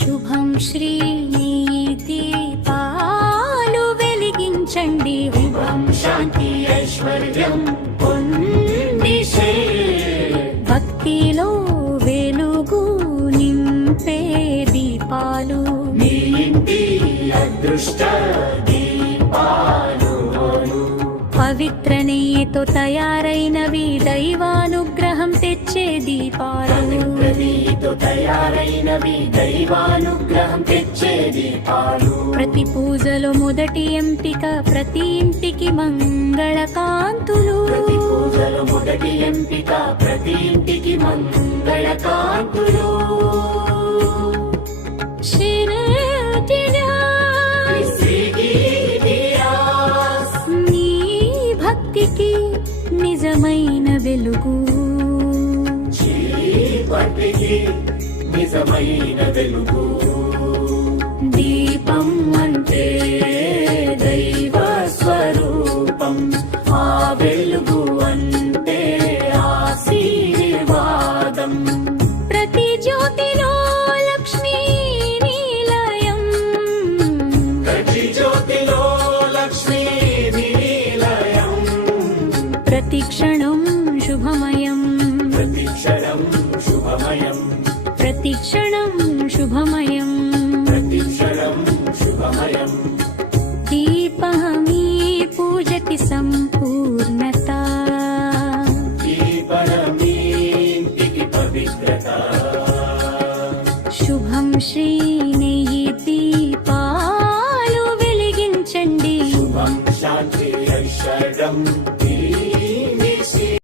శుభం శ్రీనీతి పాలు వెలిగించండి. శుభం శాంతి ఐశ్వర్యం పొందిసే. భక్తిలో వెలుగు నింపే దీపాలు మీ ఇంటి అదృష్ట దీపాలు. పవిత్ర నెయ్యితో తయారైనవి దైవానుగ్రహం తెచ్చే దీపాలు. పవిత్రతో తయారైనవి దైవానుగ్రహం తెచ్చే దీపాలు. ప్రతి పూజలో మొదటి ఎంపిక ప్రతి ఇంటికి మంగళకాంతులు. ప్రతి పూజలో మొదటి ఎంపిక ప్రతి ఇంటికి మంగళకాంతులు. నీ భక్తికి నిజమైన వెలుగు. చీకటికి నిజమైన వెలుగు. దీపం అంటే దైవ స్వరూపం. ఆ వెలుగు అంటే ఆశీర్వాదం. ప్రతి జ్యోతిలో లక్ష్మీ నిలయం. ప్రతి జ్యోతిలో లక్ష్మీ నిలయం. ప్రతి క్షణం శుభమయం. ప్రతి క్షణం శుభమయం. ప్రతి క్షణం శుభమయం. ప్రతి క్షణం శుభమయం.